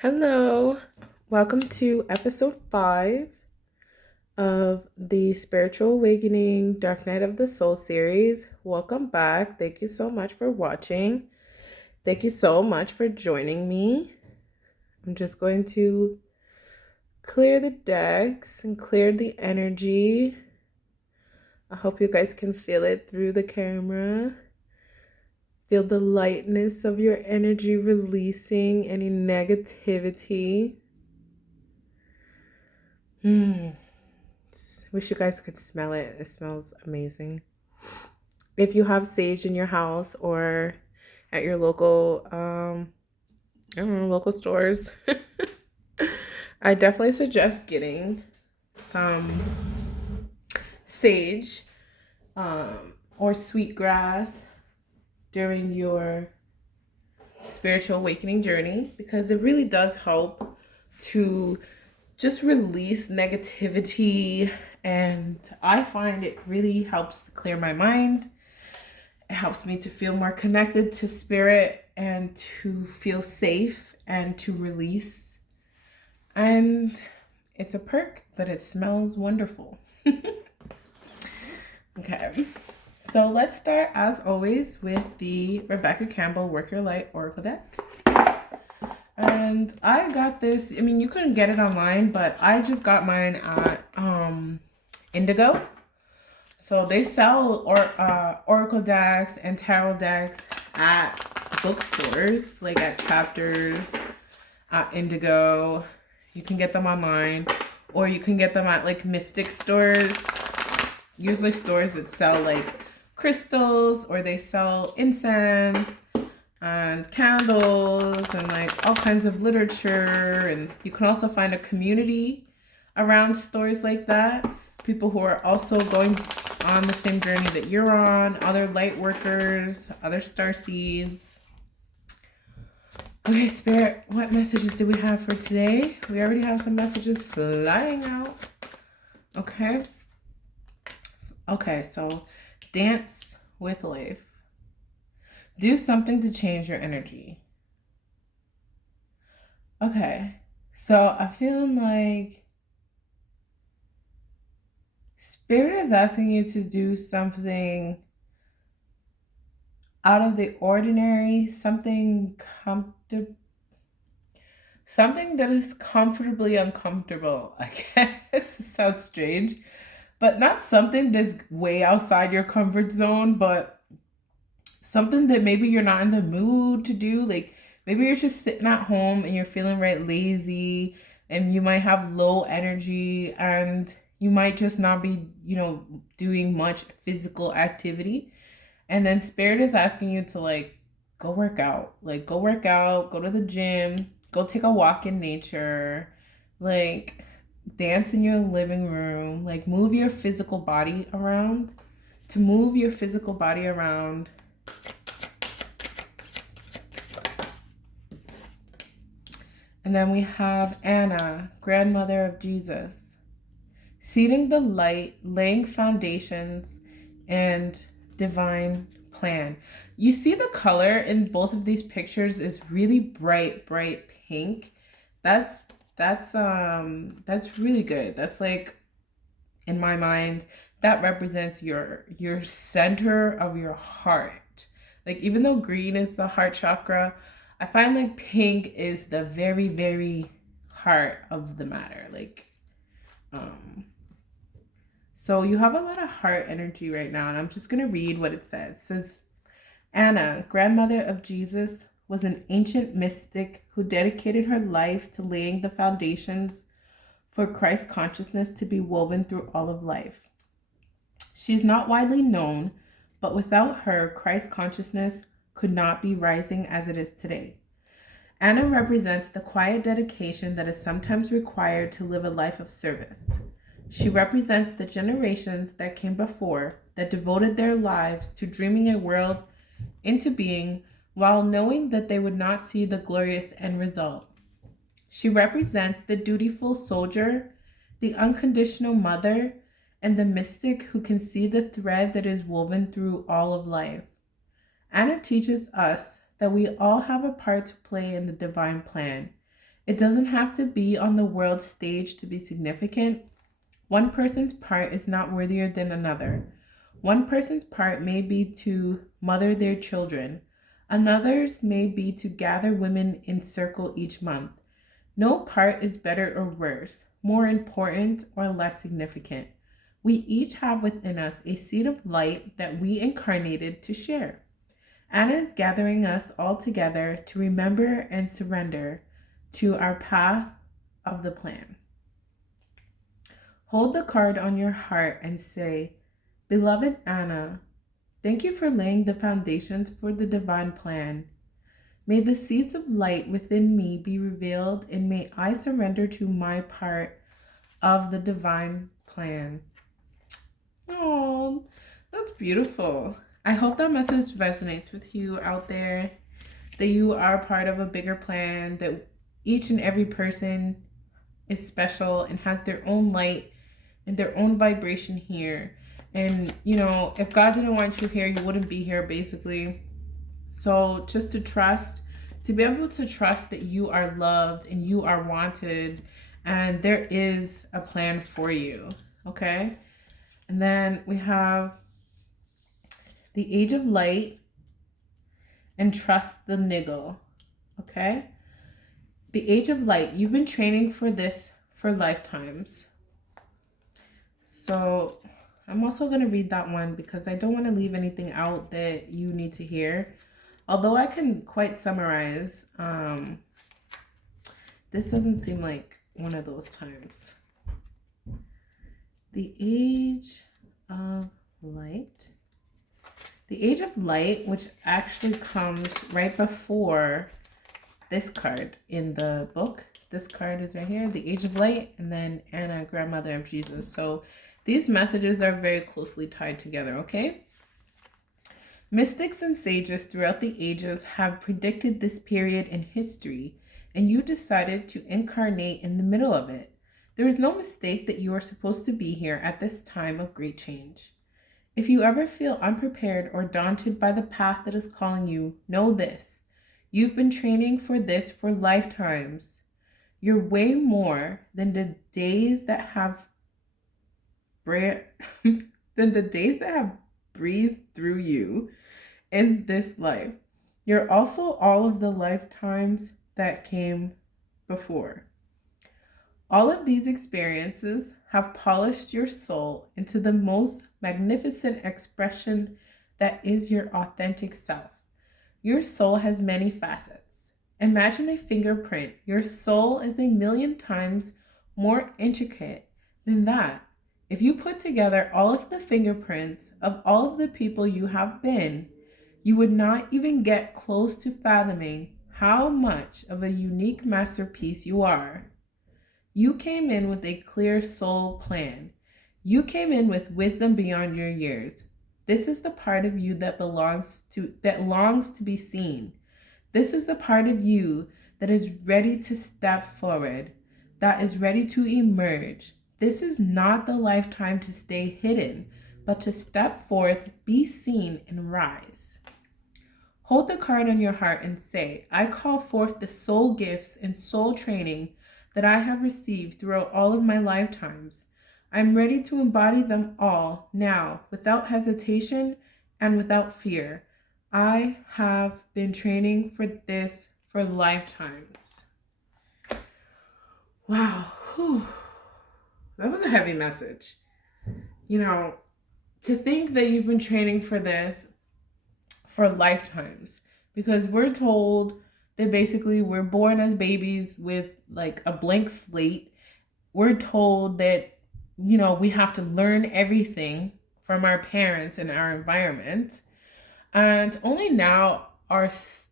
Hello, welcome to episode 5 of the Spiritual Awakening Dark Night of the Soul series. Welcome back. Thank you so much for watching. Thank you so much for joining me. I'm just going to clear the decks and clear the energy. I hope you guys can feel it through the camera. Feel the lightness of your energy releasing any negativity. Wish you guys could smell it. It smells amazing. If you have sage in your house or at your local, I don't know, local stores, I definitely suggest getting some sage or sweetgrass during your spiritual awakening journey because it really does help to just release negativity, and I find it really helps to clear my mind. It helps me to feel more connected to spirit and to feel safe and to release. And it's a perk, but it smells wonderful. Okay, so let's start as always with the Rebecca Campbell Work Your Light Oracle deck. And I got this, I mean, you couldn't get it online, but I just got mine at Indigo. So they sell Oracle decks and Tarot decks at bookstores, like at Chapters, at Indigo. You can get them online, or you can get them at like mystic stores. Usually stores that sell like crystals, or they sell incense and candles and like all kinds of literature. And you can also find a community around stores like that. People who are also going on the same journey that you're on, other light workers, other star seeds. Okay, Spirit, what messages do we have for today? We already have some messages flying out. Okay. Okay, so dance with life. Do something to change your energy. Okay, so I feel like Spirit is asking you to do something out of the ordinary, something that is comfortably uncomfortable. I guess it sounds strange, but not something that's way outside your comfort zone, but something that maybe you're not in the mood to do. Like maybe you're just sitting at home and you're feeling right lazy, and you might have low energy, and you might just not be, doing much physical activity. And then Spirit is asking you to like go work out. Like go work out, go to the gym, go take a walk in nature, like dance in your living room, like move your physical body around. To move your physical body around. And then we have Anna, grandmother of Jesus, seeding the light, laying foundations, and divine plan. You see the color in both of these pictures is really bright pink. That's really good. That's like, in my mind, that represents your center of your heart. Like even though green is the heart chakra, I find like pink is the very, very heart of the matter. Like, so you have a lot of heart energy right now, and I'm just going to read what it says. It says, Anna, grandmother of Jesus, was an ancient mystic who dedicated her life to laying the foundations for Christ consciousness to be woven through all of life. She is not widely known, but without her, Christ consciousness could not be rising as it is today. Anna represents the quiet dedication that is sometimes required to live a life of service. She represents the generations that came before that devoted their lives to dreaming a world into being while knowing that they would not see the glorious end result. She represents the dutiful soldier, the unconditional mother, and the mystic who can see the thread that is woven through all of life. Anna teaches us that we all have a part to play in the divine plan. It doesn't have to be on the world stage to be significant. One person's part is not worthier than another. One person's part may be to mother their children. Another's may be to gather women in circle each month. No part is better or worse, more important or less significant. We each have within us a seed of light that we incarnated to share. Anna is gathering us all together to remember and surrender to our path of the plan. Hold the card on your heart and say, Beloved Anna, thank you for laying the foundations for the divine plan. May the seeds of light within me be revealed, and may I surrender to my part of the divine plan. Oh, that's beautiful. I hope that message resonates with you out there, that you are part of a bigger plan, that each and every person is special and has their own light and their own vibration here. And, if God didn't want you here, you wouldn't be here, basically. So just to be able to trust that you are loved and you are wanted and there is a plan for you, okay? And then we have the Age of Light and trust the niggle, okay? The Age of Light, you've been training for this for lifetimes. So I'm also going to read that one because I don't want to leave anything out that you need to hear. Although I can quite summarize, this doesn't seem like one of those times. The Age of Light. The Age of Light, which actually comes right before this card in the book. This card is right here, the Age of Light, and then Anna, grandmother of Jesus. So these messages are very closely tied together, okay? Mystics and sages throughout the ages have predicted this period in history, and you decided to incarnate in the middle of it. There is no mistake that you are supposed to be here at this time of great change. If you ever feel unprepared or daunted by the path that is calling you, know this. You've been training for this for lifetimes. You're way more than the days that have breathed through you in this life. You're also all of the lifetimes that came before. All of these experiences have polished your soul into the most magnificent expression that is your authentic self. Your soul has many facets. Imagine a fingerprint. Your soul is 1,000,000 times more intricate than that. If you put together all of the fingerprints of all of the people you have been, you would not even get close to fathoming how much of a unique masterpiece you are. You came in with a clear soul plan. You came in with wisdom beyond your years. This is the part of you that longs to be seen. This is the part of you that is ready to step forward, that is ready to emerge. This is not the lifetime to stay hidden, but to step forth, be seen, and rise. Hold the card on your heart and say, I call forth the soul gifts and soul training that I have received throughout all of my lifetimes. I'm ready to embody them all now, without hesitation and without fear. I have been training for this for lifetimes. Wow. Whew. That was a heavy message. To think that you've been training for this for lifetimes, because we're told that basically we're born as babies with like a blank slate. We're told that, we have to learn everything from our parents and our environment. And only now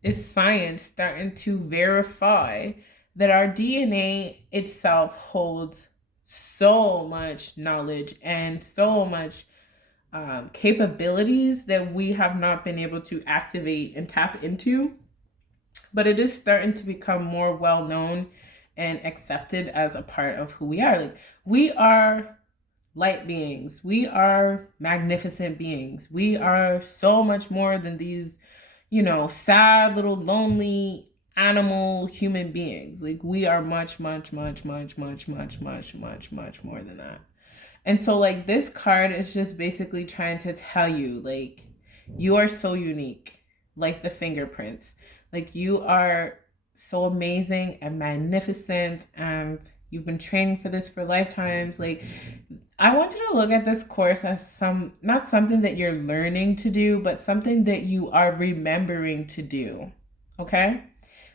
is science starting to verify that our DNA itself holds so much knowledge and so much capabilities that we have not been able to activate and tap into. But it is starting to become more well known and accepted as a part of who we are. Like, we are light beings. We are magnificent beings. We are so much more than these, sad little lonely animal human beings. Like we are much, much, much, much, much, much, much, much, much more than that. And so like this card is just basically trying to tell you like you are so unique, like the fingerprints. Like you are so amazing and magnificent, and you've been training for this for lifetimes. Like I want you to look at this course as not something that you're learning to do, but something that you are remembering to do. Okay?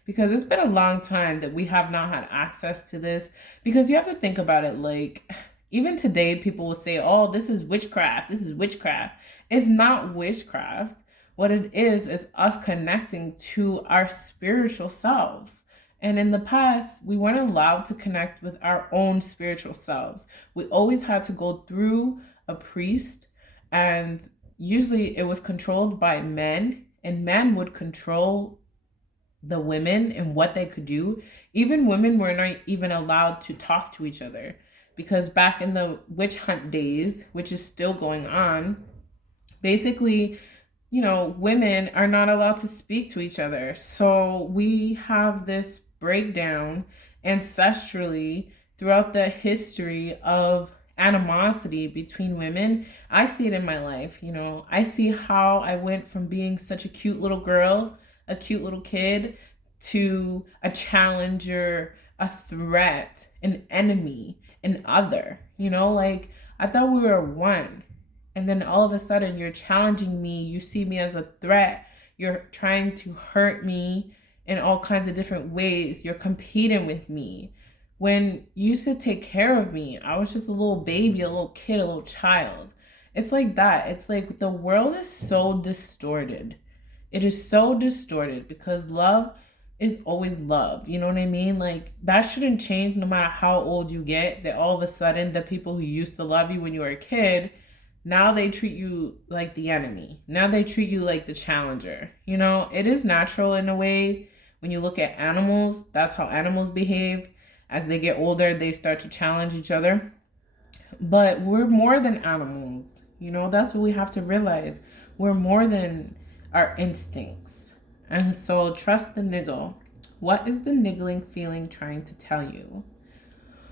Because it's been a long time that we have not had access to this. Because you have to think about it, like even today people will say, oh, this is witchcraft, this is witchcraft. It's not witchcraft. What it is us connecting to our spiritual selves. And in the past, we weren't allowed to connect with our own spiritual selves. We always had to go through a priest, and usually it was controlled by men, and men would control the women and what they could do. Even women were not even allowed to talk to each other, because back in the witch hunt days, which is still going on, basically, you know, women are not allowed to speak to each other. So we have this breakdown ancestrally throughout the history of animosity between women. I see it in my life, you know. I see how I went from being such a cute little girl, a cute little kid, to a challenger, a threat, an enemy, an other. You know, like I thought we were one. And then all of a sudden you're challenging me. You see me as a threat. You're trying to hurt me in all kinds of different ways. You're competing with me. When you used to take care of me, I was just a little baby, a little kid, a little child. It's like that. It's like the world is so distorted. It is so distorted because love is always love. You know what I mean? Like that shouldn't change no matter how old you get. That all of a sudden the people who used to love you when you were a kid, now they treat you like the enemy. Now they treat you like the challenger. You know, it is natural in a way. When you look at animals, that's how animals behave. As they get older, they start to challenge each other. But we're more than animals. You know, that's what we have to realize. We're more than our instincts. And so trust the niggle. What is the niggling feeling trying to tell you?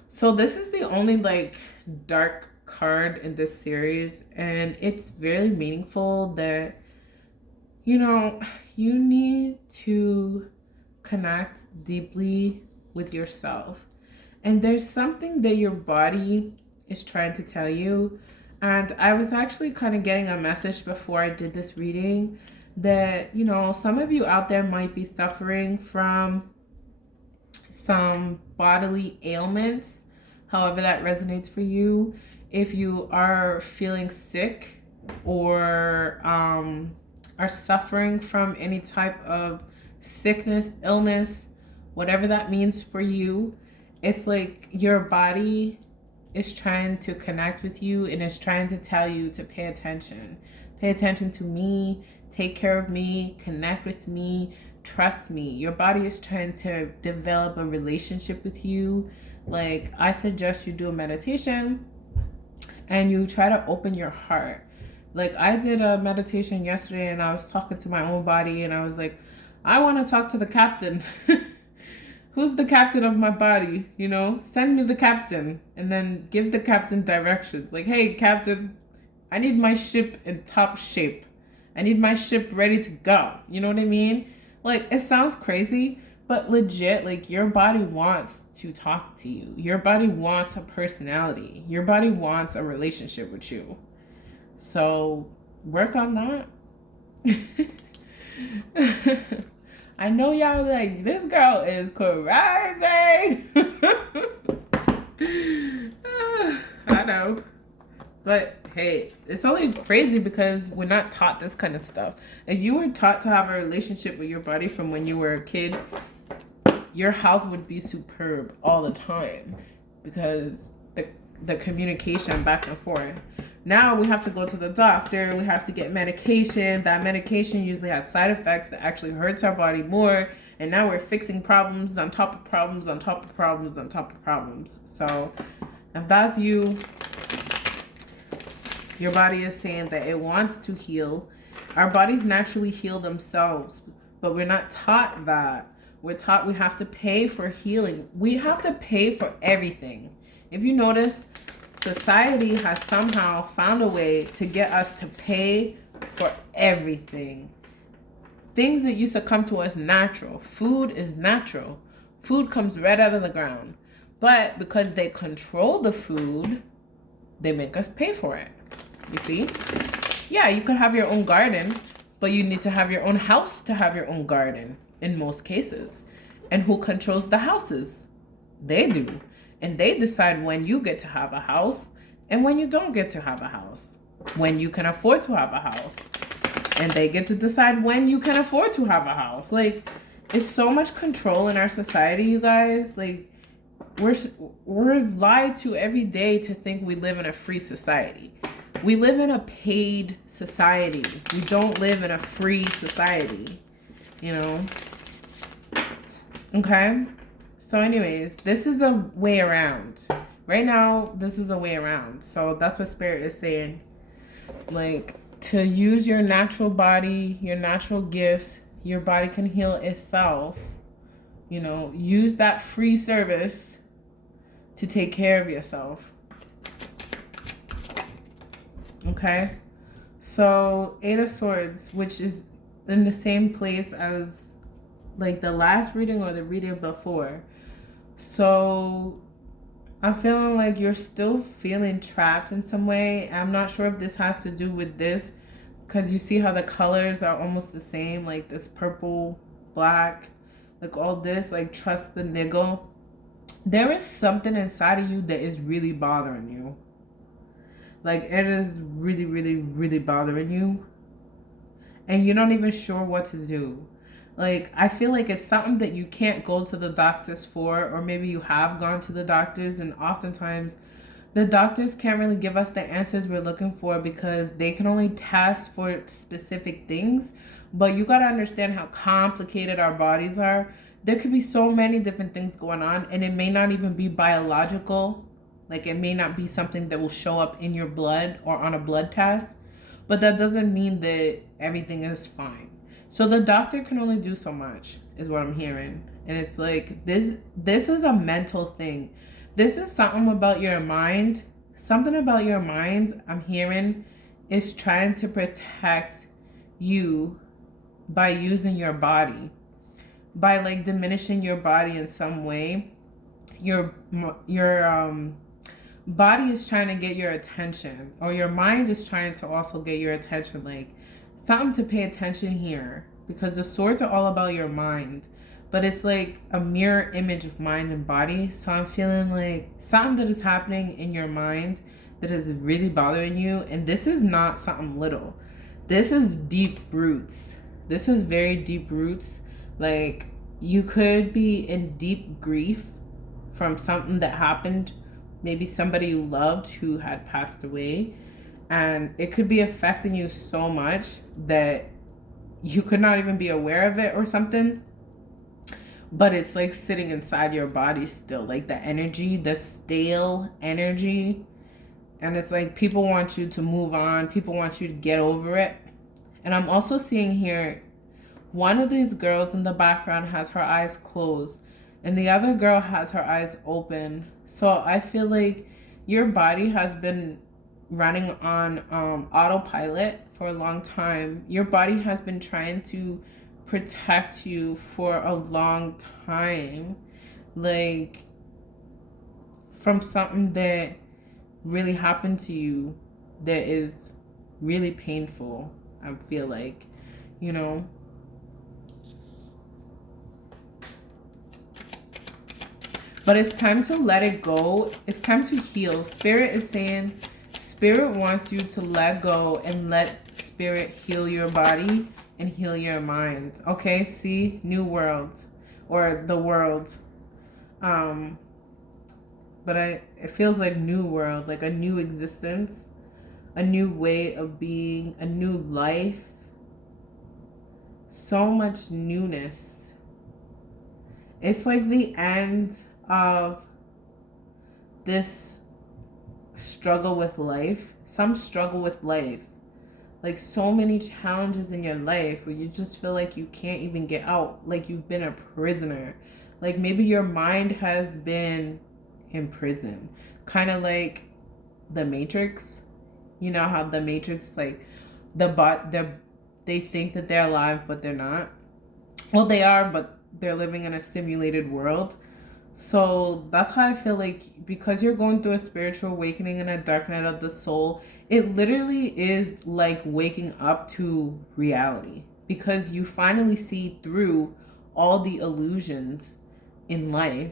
So this is the only like dark card in this series, and it's very meaningful that, you know, you need to connect deeply with yourself. And there's something that your body is trying to tell you. And I was actually kind of getting a message before I did this reading that, you know, some of you out there might be suffering from some bodily ailments, however that resonates for you. If you are feeling sick or are suffering from any type of sickness, illness, whatever that means for you, it's like your body is trying to connect with you and is trying to tell you to pay attention. Pay attention to me, take care of me, connect with me, trust me. Your body is trying to develop a relationship with you. Like I suggest you do a meditation and you try to open your heart. Like I did a meditation yesterday and I was talking to my own body and I was like, I want to talk to the captain. Who's the captain of my body? You know, send me the captain and then give the captain directions. Like, hey, captain, I need my ship in top shape. I need my ship ready to go. You know what I mean? Like, it sounds crazy, but legit, like your body wants to talk to you. Your body wants a personality. Your body wants a relationship with you. So work on that. I know y'all like, this girl is crazy. I know. But hey, it's only crazy because we're not taught this kind of stuff. If you were taught to have a relationship with your body from when you were a kid, your health would be superb all the time because the communication back and forth. Now we have to go to the doctor, we have to get medication. That medication usually has side effects that actually hurts our body more. And now we're fixing problems on top of problems on top of problems on top of problems. So if that's you, your body is saying that it wants to heal. Our bodies naturally heal themselves, but we're not taught that. We're taught we have to pay for healing. We have to pay for everything. If you notice, society has somehow found a way to get us to pay for everything. Things that used to come to us natural. Food is natural. Food comes right out of the ground. But because they control the food, they make us pay for it. You see? Yeah, you could have your own garden, but you need to have your own house to have your own garden in most cases. And who controls the houses? They do. And they decide when you get to have a house and when you don't get to have a house. When you can afford to have a house. And they get to decide when you can afford to have a house. Like, it's so much control in our society, you guys. Like, we're lied to every day to think we live in a free society. We live in a paid society. We don't live in a free society, you know? Okay? So anyways, this is a way around. Right now, this is a way around. So that's what Spirit is saying. Like, to use your natural body, your natural gifts, your body can heal itself. You know, use that free service to take care of yourself. Okay? So, Eight of Swords, which is in the same place as like the last reading or the reading before. So, I'm feeling like you're still feeling trapped in some way. I'm not sure if this has to do with this, because you see how the colors are almost the same, like this purple, black, like all this, like trust the niggle. There is something inside of you that is really bothering you. Like, it is really, really, really bothering you. And you're not even sure what to do. Like, I feel like it's something that you can't go to the doctors for, or maybe you have gone to the doctors, and oftentimes the doctors can't really give us the answers we're looking for because they can only test for specific things. But you got to understand how complicated our bodies are. There could be so many different things going on, and it may not even be biological. Like, it may not be something that will show up in your blood or on a blood test. But that doesn't mean that everything is fine. So the doctor can only do so much, is what I'm hearing. And it's like, this is a mental thing. This is something about your mind. Something about your mind, I'm hearing, is trying to protect you by using your body. By like diminishing your body in some way. Your body is trying to get your attention, or your mind is trying to also get your attention. Like, something to pay attention here, because the swords are all about your mind, but it's like a mirror image of mind and body. So I'm feeling like something that is happening in your mind that is really bothering you, and this is not something little. This is deep roots. This is very deep roots. Like, you could be in deep grief from something that happened, maybe somebody you loved who had passed away, and it could be affecting you so much that you could not even be aware of it or something, but it's like sitting inside your body still, like the energy, the stale energy. And it's like people want you to move on, people want you to get over it. And I'm also seeing here, one of these girls in the background has her eyes closed and the other girl has her eyes open. So I feel like your body has been running on autopilot for a long time. Your body has been trying to protect you for a long time, like from something that really happened to you that is really painful. I feel like, you know. But it's time to let it go. It's time to heal. Spirit is saying, Spirit wants you to let go and let Spirit heal your body and heal your mind. Okay, see? New world. Or the world. But it feels like new world, like a new existence, a new way of being, a new life. So much newness. It's like the end of this struggle with life. Some struggle with life. Like so many challenges in your life where you just feel like you can't even get out, like you've been a prisoner. Like maybe your mind has been in prison. Kind of like the Matrix. You know how the Matrix, like they think that they're alive but they're not. Well, they are, but they're living in a simulated world. So that's how I feel like, because you're going through a spiritual awakening and a dark night of the soul, it literally is like waking up to reality, because you finally see through all the illusions in life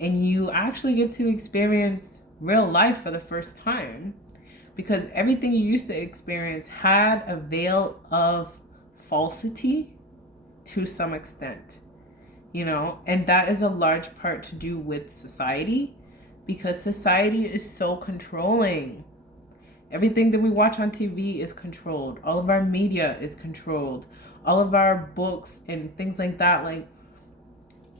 and you actually get to experience real life for the first time, because everything you used to experience had a veil of falsity to some extent, you know, and that is a large part to do with society, because society is so controlling. Everything that we watch on TV is controlled, all of our media is controlled, all of our books and things like that. Like,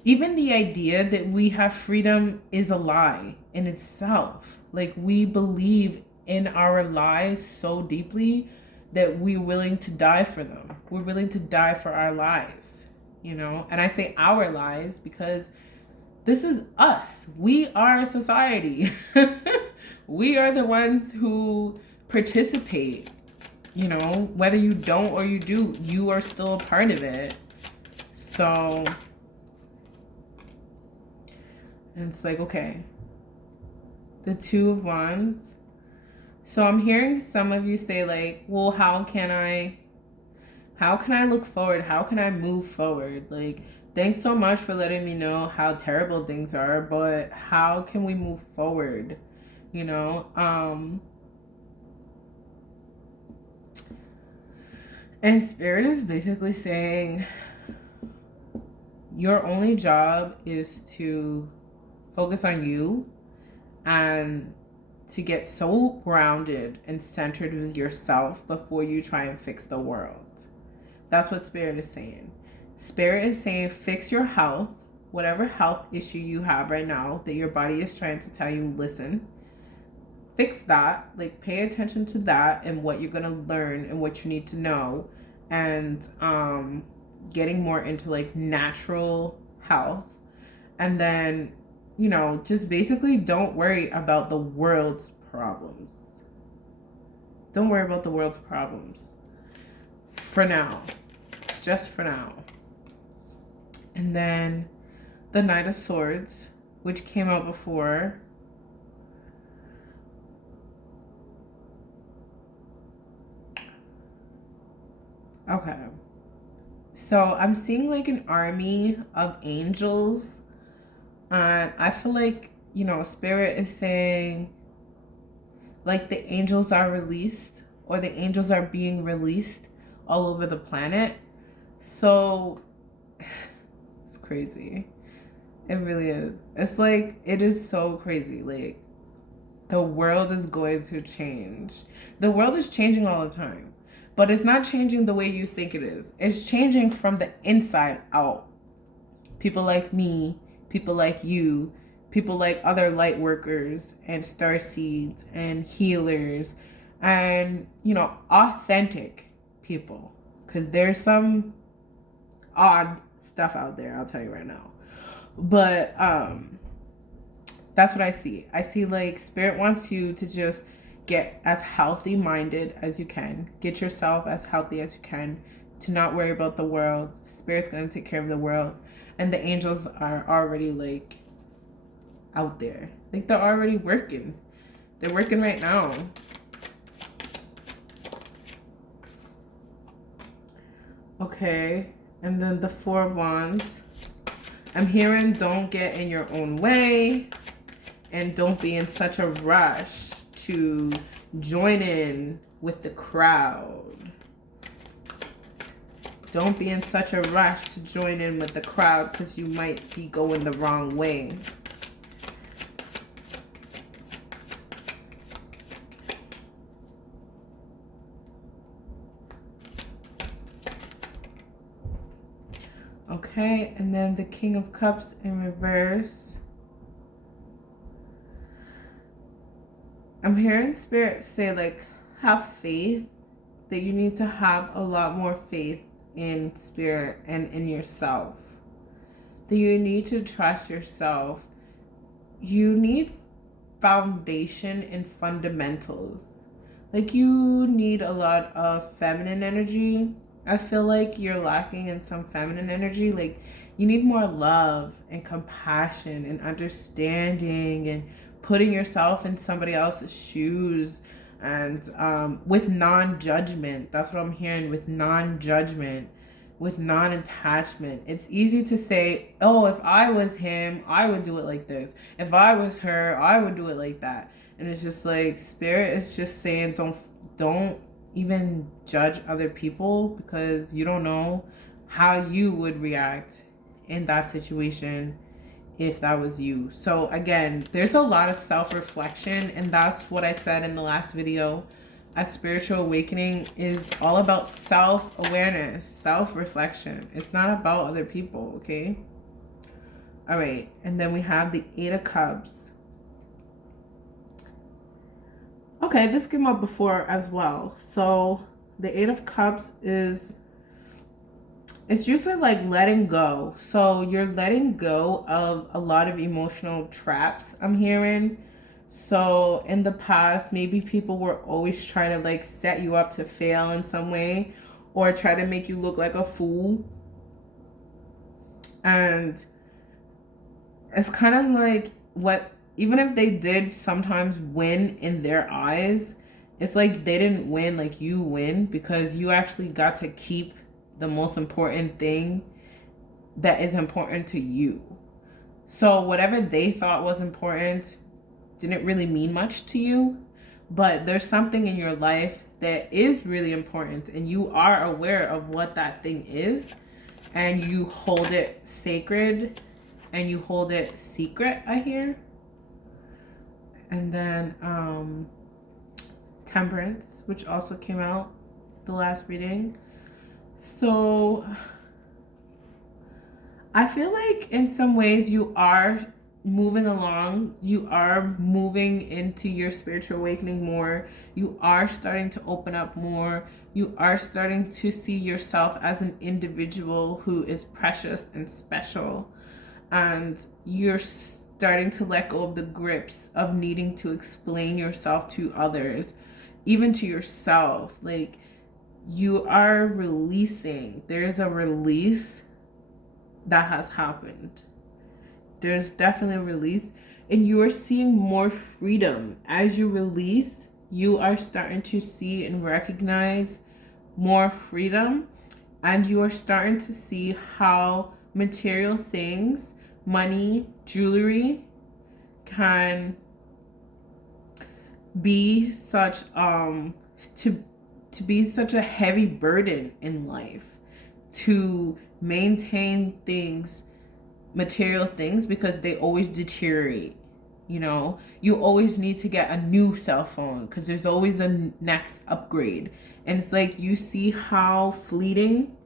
even the idea that we have freedom is a lie in itself. Like, we believe in our lies so deeply that we're willing to die for them. We're willing to die for our lies, you know? And I say our lies because this is us. We are society. We are the ones who participate, you know? Whether you don't or you do, you are still a part of it. So, and it's like, okay, the Two of Wands. So I'm hearing some of you say like, well, how can I look forward? How can I move forward? Like, thanks so much for letting me know how terrible things are, but how can we move forward? You know? And Spirit is basically saying your only job is to focus on you and to get so grounded and centered with yourself before you try and fix the world. That's what Spirit is saying. Spirit is saying fix your health, whatever health issue you have right now that your body is trying to tell you, listen, fix that. Like, pay attention to that and what you're going to learn and what you need to know. And getting more into like natural health. And then, you know, just basically don't worry about the world's problems. Don't worry about the world's problems. For now. Just for now. And then the Knight of Swords, which came out before. Okay. So I'm seeing like an army of angels. And I feel like, you know, Spirit is saying like the angels are released, or the angels are being released all over the planet. So it's crazy. It really is. It's like, it is so crazy. Like, the world is going to change. The world is changing all the time, but it's not changing the way you think it is. It's changing from the inside out. People like me, people like you, people like other light workers and star seeds and healers and, you know, authentic people. Because there's some odd stuff out there, I'll tell you right now. But that's what I see. I see like Spirit wants you to just get as healthy minded as you can. Get yourself as healthy as you can, to not worry about the world. Spirit's going to take care of the world. And the angels are already like out there. Like, they're already working. They're working right now. Okay. And then the Four of Wands. I'm hearing don't get in your own way. And don't be in such a rush to join in with the crowd. Don't be in such a rush to join in with the crowd, because you might be going the wrong way. Okay, and then the King of Cups in reverse. I'm hearing Spirit say, like, have faith that you need to have a lot more faith in spirit and in yourself. That you need to trust yourself. You need foundation and fundamentals. Like, you need a lot of feminine energy. I feel like you're lacking in some feminine energy. Like, you need more love and compassion and understanding and putting yourself in somebody else's shoes, and with non-judgment. That's what I'm hearing, with non-judgment, with non-attachment. It's easy to say, oh, if I was him, I would do it like this. If I was her, I would do it like that. And it's just like, spirit is just saying, don't even judge other people, because you don't know how you would react in that situation if that was you. So again, there's a lot of self-reflection, and that's what I said in the last video. A spiritual awakening is all about self-awareness, self-reflection. It's not about other people, okay? All right, and then we have the Eight of Cups. Okay, this came up before as well. So the Eight of Cups is, it's usually like letting go. So you're letting go of a lot of emotional traps, I'm hearing. So in the past, maybe people were always trying to like set you up to fail in some way, or try to make you look like a fool. And it's kind of like, what, even if they did sometimes win in their eyes, it's like they didn't win like you win, because you actually got to keep the most important thing that is important to you. So whatever they thought was important didn't really mean much to you, but there's something in your life that is really important, and you are aware of what that thing is, and you hold it sacred and you hold it secret, I hear. And then Temperance, which also came out the last reading. So I feel like in some ways you are moving along. You are moving into your spiritual awakening more. You are starting to open up more. You are starting to see yourself as an individual who is precious and special. And you're starting to let go of the grips of needing to explain yourself to others, even to yourself. Like, you are releasing. There's a release that has happened. There's definitely a release, and you are seeing more freedom. As you release, you are starting to see and recognize more freedom, and you are starting to see how material things, money, jewelry, can be such to be such a heavy burden in life, to maintain things, material things, because they always deteriorate. You know, you always need to get a new cell phone because there's always a next upgrade. And it's like, you see how fleeting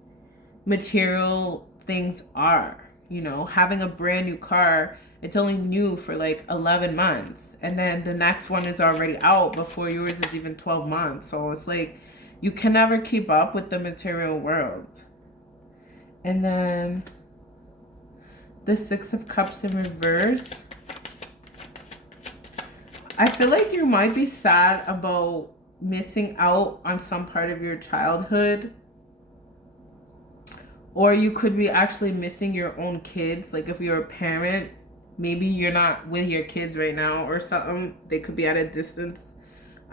material things are. You know, having a brand new car, it's only new for like 11 months, and then the next one is already out before yours is even 12 months. So it's like, you can never keep up with the material world. And then the Six of Cups in reverse. I feel like you might be sad about missing out on some part of your childhood. Or you could be actually missing your own kids. Like, if you're a parent, maybe you're not with your kids right now or something. They could be at a distance.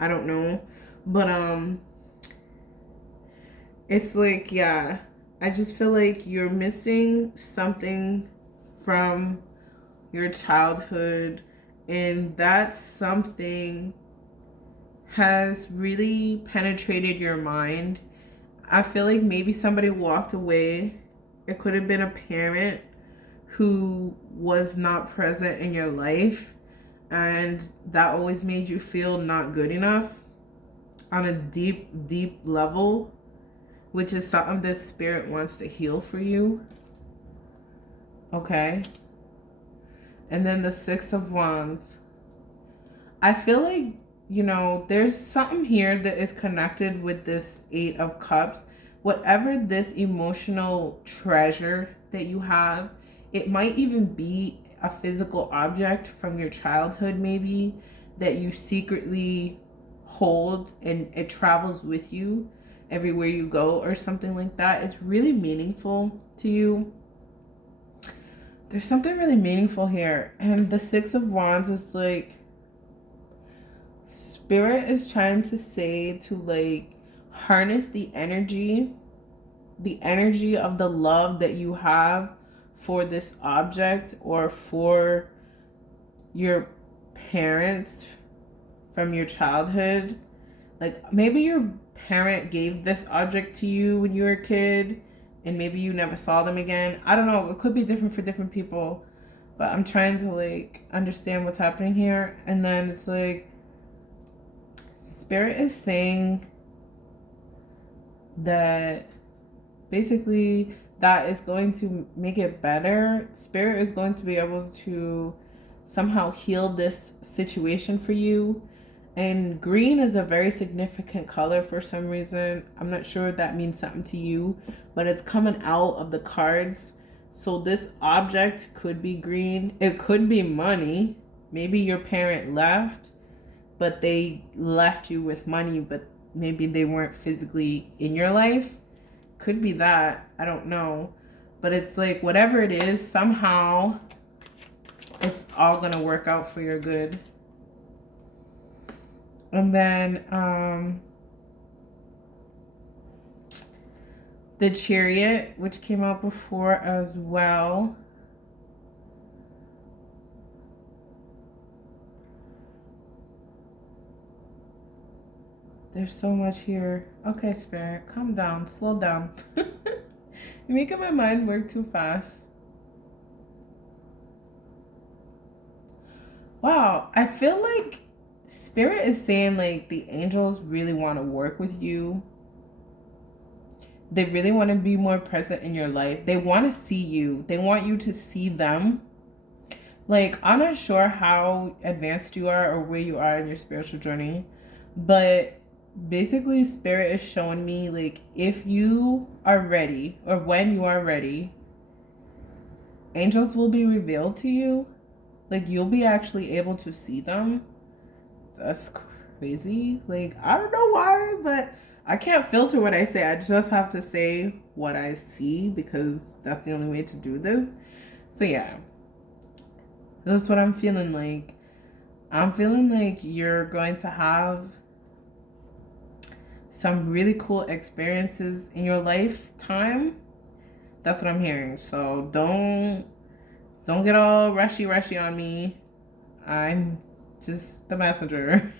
I don't know. But it's like, yeah, I just feel like you're missing something from your childhood, and that something has really penetrated your mind. I feel like maybe somebody walked away. It could have been a parent who was not present in your life, and that always made you feel not good enough on a deep, deep level, which is something this spirit wants to heal for you. Okay. And then the Six of Wands. I feel like you know, there's something here that is connected with this Eight of Cups. Whatever this emotional treasure that you have, it might even be a physical object from your childhood, maybe, that you secretly hold and it travels with you everywhere you go or something like that. It's really meaningful to you. There's something really meaningful here. And the Six of Wands is like, Spirit is trying to say to like harness the energy of the love that you have for this object or for your parents from your childhood. Like maybe your parent gave this object to you when you were a kid and maybe you never saw them again. I don't know. It could be different for different people, but I'm trying to like understand what's happening here. And then it's like, Spirit is saying that basically that is going to make it better. Spirit is going to be able to somehow heal this situation for you. And green is a very significant color for some reason. I'm not sure if that means something to you, but it's coming out of the cards. So this object could be green. It could be money. Maybe your parent left, but they left you with money, but maybe they weren't physically in your life. Could be that. I don't know. But it's like whatever it is, somehow it's all going to work out for your good. And then the Chariot, which came out before as well. There's so much here. Okay, Spirit, calm down, slow down. You're making my mind work too fast. Wow, I feel like Spirit is saying like the angels really want to work with you. They really want to be more present in your life. They want to see you. They want you to see them. Like, I'm not sure how advanced you are or where you are in your spiritual journey, but basically Spirit is showing me like if you are ready or when you are ready, angels will be revealed to you. Like you'll be actually able to see them. That's crazy. Like I don't know why, but I can't filter what I say. I just have to say what I see because that's the only way to do this. So yeah, that's what I'm feeling like. I'm feeling like you're going to have some really cool experiences in your lifetime. That's what I'm hearing. So don't get all rushy on me. I'm just the messenger.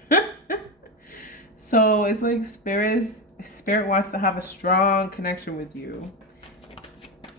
So it's like spirit wants to have a strong connection with you.